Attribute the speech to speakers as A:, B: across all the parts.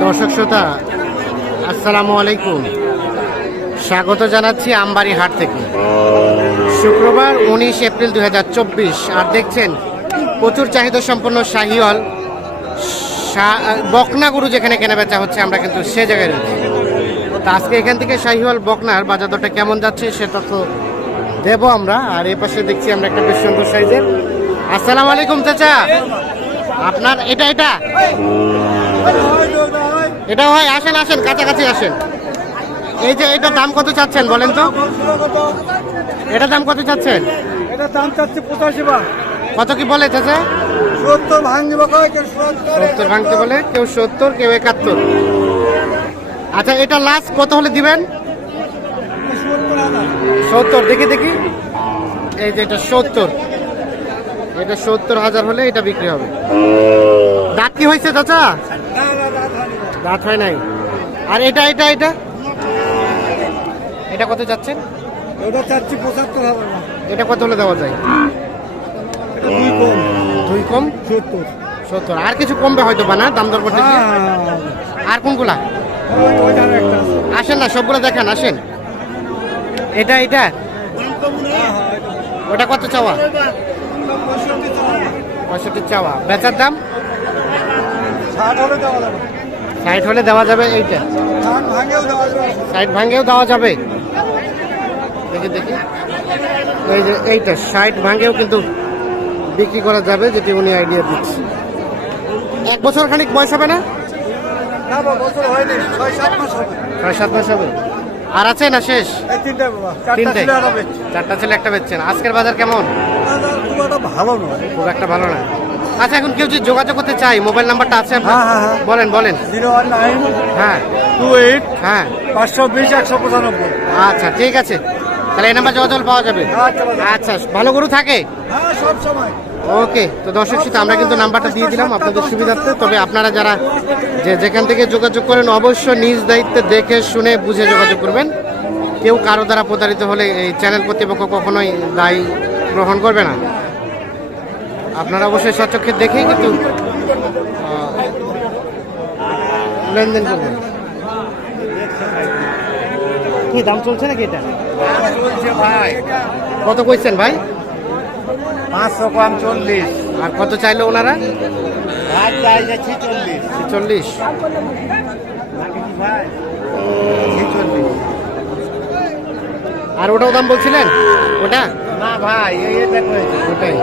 A: দর্শক শ্রোতা, আসসালামু আলাইকুম। স্বাগত জানাচ্ছি আমবাড়ি হাট থেকে। শুক্রবার উনিশ এপ্রিল দু হাজার চব্বিশ, আর দেখছেন, প্রচুর চাহিদা সম্পন্ন শাহিওয়াল শা- বকনা গরু যেখানে কেনা বেচা হচ্ছে, আমরা কিন্তু সে জায়গায় রয়েছি। তা আজকে এখান থেকে শাহিওয়াল বকনার বাজার দরটা কেমন যাচ্ছে সে তথ্য দেব আমরা। আর এই পাশে দেখছি আমরা একটা বেশ সুন্দর সাইজের। আসসালামু আলাইকুম, চাচা। আপনার এটা এটা। এটা হয় আসেন আসেন কাছাকাছি আসেন। এই যে এটার দাম কত চাচ্ছেন বলেন তো? এটার দাম কত চাচ্ছেন?
B: এটা দাম চাচ্ছে পঁচাশি বা
A: কত কি বলে চাচা?
B: সত্তর সত্তর?
A: সত্তর ভাঙতে বলে কেউ সত্তর কেউ একাত্তর। আচ্ছা এটা লাস্ট কত হলে দিবেন?
B: সত্তর
A: দেখি দেখি। এই যে এটা সত্তর। এটা সত্তর হাজার হলে এটা বিক্রি হবে। দাঁত কি হয়েছে চাচা। দাঁত হয় নাই। আর এটা এটা এটা? এটা কত যাচ্ছেন
B: ওটা চাচ্ছি পঁচাত্তর হাজার।
A: এটা কত হলে দেওয়া যায়?
B: দুই কম।
A: দুই কম?
B: সত্তর।
A: সত্তর। আর কিছু কমবে হয়তো বা না? দাম দর করতে
B: হ্যাঁ।
A: আর কোনগুলা? আসেন না সবগুলো দেখেন আসেন। এটা এটা?
B: হ্যাঁ হ্যাঁ এটা।
A: ওটা কত চাওয়া?
B: পঁয়ষট্টি
A: চাওয়া। বেচার দাম?
B: ষাট হলে দেওয়া যাবে।
A: এইটা?
B: ধান ভাঙেও দেওয়া যাবে।
A: ষাট ভাঙেও দেওয়া যাবে? দেখি দেখি। এই যে এইটা ষাট ভাঙেও কিন্তু বিক্রি করা যাবে যেটি উনি আইডিয়া দিচ্ছে এক বছর খানিক বয়স হবে না?
B: ছয় সাত মাস হবে।
A: আর আছে না শেষ?
B: এই তিনটে বাবা চারটা ছিল
A: একটা বেচছেন। আজকের বাজার কেমন?
B: ভালো নয়
A: খুব একটা ভালো না। আচ্ছা এখন কেউ যদি যোগাযোগ করতে চাই মোবাইল নাম্বারটা আছে
B: হ্যাঁ, হ্যাঁ, হ্যাঁ।
A: বলেন বলেন।
B: জিরো ওয়ান নাইন
A: হ্যাঁ।
B: টু এইট
A: হ্যাঁ।
B: পাঁচশো বিশ একশো পঁচানব্বই।
A: আচ্ছা ঠিক আছে। তাহলে এই নাম্বার যোগাযোগ পাওয়া যাবে।
B: আচ্ছা
A: আচ্ছা ভালো গরু থাকে?
B: হ্যাঁ সব সময়।
A: ওকে তো দর্শক শ্রোতা আমরা কিন্তু নাম্বারটা দিয়ে দিলাম আপনাদের সুবিধার্থে। তবে আপনারা যারা যে যেখান থেকে যোগাযোগ করেন অবশ্যই নিজ দায়িত্বে দেখে শুনে বুঝে যোগাযোগ করবেন। কেউ কারও দ্বারা প্রতারিত হলে এই চ্যানেল কর্তৃপক্ষ কখনোই দায়ী গ্রহণ করবে না। আপনারা অবশ্যই সচক্ষে দেখেই কিন্তু লেনদেন করবেন। কি দাম চলছে নাকি এটা? কত কইছেন ভাই?
B: পাঁচশো কম চল্লিশ
A: আর কত চাইলো ওনারা
B: ভাই চাই চল্লিশ
A: চল্লিশ আর ওটাও দাম বলছিলেন ওটা
B: না ভাই
A: ওটাই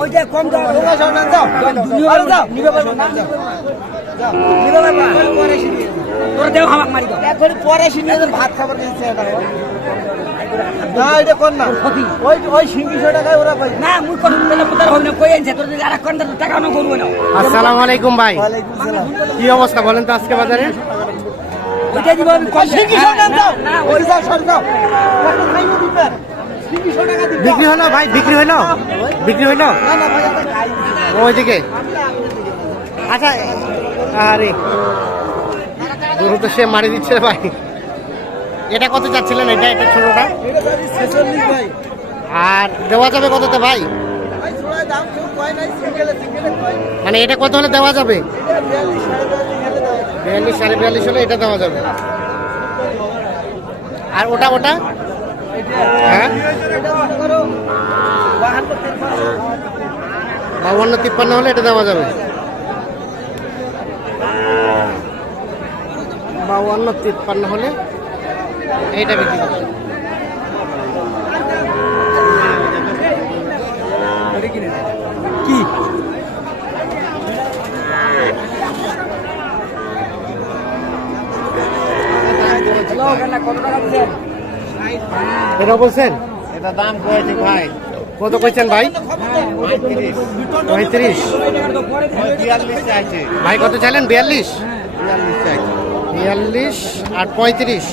C: ওইটা কম দাও আরে যাও নিবে পারব না নিবে পারবা তোরা দেও হামাক মারি দাও।
B: এখন পরে সিনিয়ে ভাত খাবার দিচ্ছে না এটা কোন না ওই ওই সিঙ্গিশো টাকায় ওরা পাই
C: না মুই কোন দিলে পুতার হবে না কই আনছে? তোর যদি আর কোন টাকা না করব না
A: আসসালামু আলাইকুম ভাই। কি অবস্থা বলেন তো আজকে বাজারে?
C: ওইটা দিব আমি কম
B: সিঙ্গিশো টাকা দাও।
C: না
B: ওই যাও সর যাও কত খাইবো দিবেন
A: বিক্রি হলো ভাই বিক্রি হলো? বিক্রি হলো? ওইদিকে। আচ্ছা আরে। গরু তো সে মারি দিচ্ছে ভাই। এটা কত চাচ্ছিলেন এটা এটা ছোটটা? আর দেওয়া যাবে কততে ভাই? মানে এটা কত হলে দেওয়া যাবে?
B: বিয়াল্লিশ সাড়ে বিয়াল্লিশ
A: হলে এটা দেওয়া যাবে। আর ওটা ওটা? হ্যাঁ?
B: বাহান্ন তিপ্পান্ন
A: হলে এটা দেওয়া যাবে। বাউন্ন তিপ্পান্ন হলে এইটা বিক্রি করবে। কি? এটা বলছেন?
B: এটা দাম কয়েছে ভাই।
A: কত কইছেন ভাই? পঁয়ত্রিশ। ভাই কত চাইলেন? বিয়াল্লিশ?
B: বিয়াল্লিশ চাইছে।
A: বিয়াল্লিশ আর পঁয়ত্রিশ।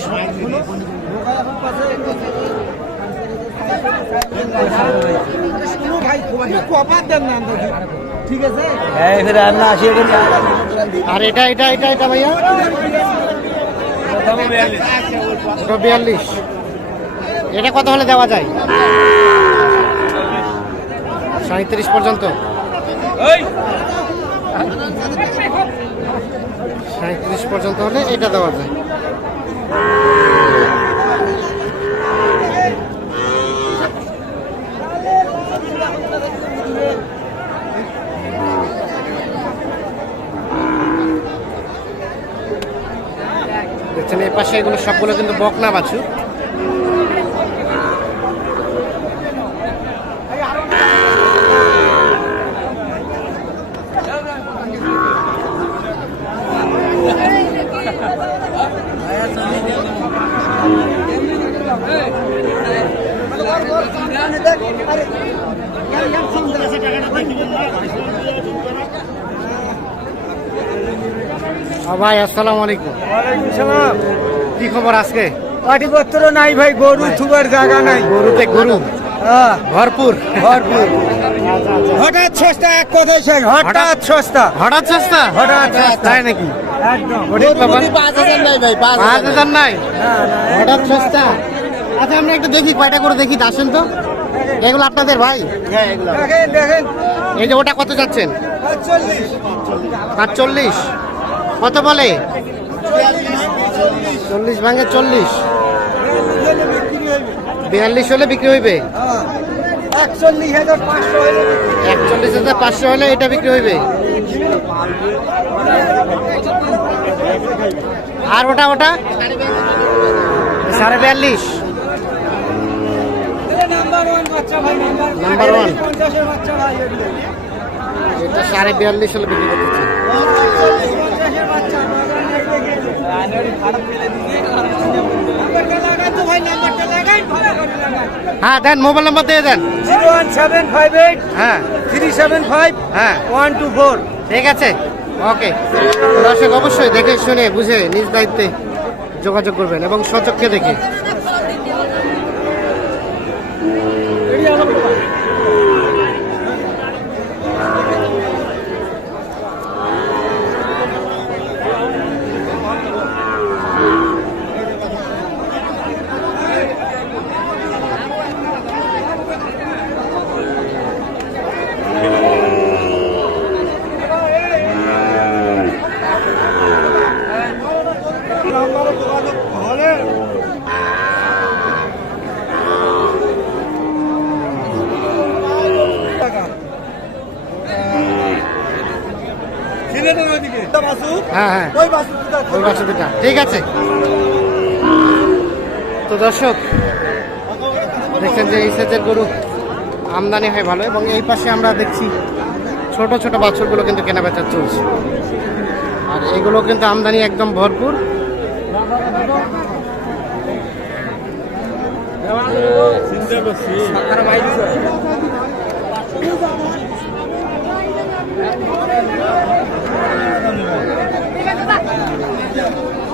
B: ঠিক আছে
A: আর এটা এটা এটা এটা ভাইয়া? বিয়াল্লিশ। এটা কত হলে দেওয়া যায়? সাঁত্রিশ পর্যন্ত। সাঁত্রিশ পর্যন্ত হলে এটা দেওয়া যায়। দেখছেন এই পাশে এগুলো সবগুলো কিন্তু বকনা বাছু ভাই আসসালামু আলাইকুম। কি খবর আজকে?
B: পাটিপত্র নাই ভাই গরু থুবার জায়গা নাই।
A: গরুতে গরু?
B: হ্যাঁ,
A: ভরপুর?
B: ভরপুর। হঠাৎ সস্তা এক কথাই শেষ। হঠাৎ সস্তা।
A: হঠাৎ সস্তা?
B: হঠাৎ সস্তা।
A: তাই নাকি?
B: একদম।
D: পাঁচ হাজার নাই ভাই পাঁচ
A: হাজার নাই? হঠাৎ সস্তা? আচ্ছা আমরা একটু দেখি কয়টা করে দেখি আসেন তো। এগুলো আপনাদের ভাই?
D: হ্যাঁ এগুলো।
B: দেখেন দেখেন।
A: এই যে ওটা কত যাচ্ছেন?
B: চল্লিশ
A: পাঁচচল্লিশ। কত বলে? চল্লিশ ভাঙে চল্লিশ। বিয়াল্লিশ হলে বিক্রি হইবে?
B: একচল্লিশ হাজার পাঁচশো হলে
A: এটা বিক্রি হইবে? আর ওটা ওটা? সাড়ে বিয়াল্লিশ।
B: এগুলো।
A: এটা সাড়ে বিয়াল্লিশ বিক্রি করতেছে হ্যাঁ দেন মোবাইল নাম্বার দিয়ে দেন।
B: Zero one seven five eight
A: হ্যাঁ।
B: থ্রি সেভেন ফাইভ
A: হ্যাঁ।
B: ওয়ান টু ফোর
A: ঠিক আছে। ওকে। দর্শক, অবশ্যই দেখে শুনে, বুঝে নিজ দায়িত্বে যোগাযোগ করবেন এবং সচক্ষে দেখে। হ্যাঁ হ্যাঁ।
B: ওই বাসু
A: ঠিক আছে। তো দর্শক দেখছেন যে এই সেচের গরু আমদানি হয় ভালো এবং এই পাশে আমরা দেখছি ছোট ছোট বাছুরগুলো কিন্তু কেনাবেচা চলছে। আর এগুলো কিন্তু আমদানি একদম ভরপুর। চিন্তা 那边那边那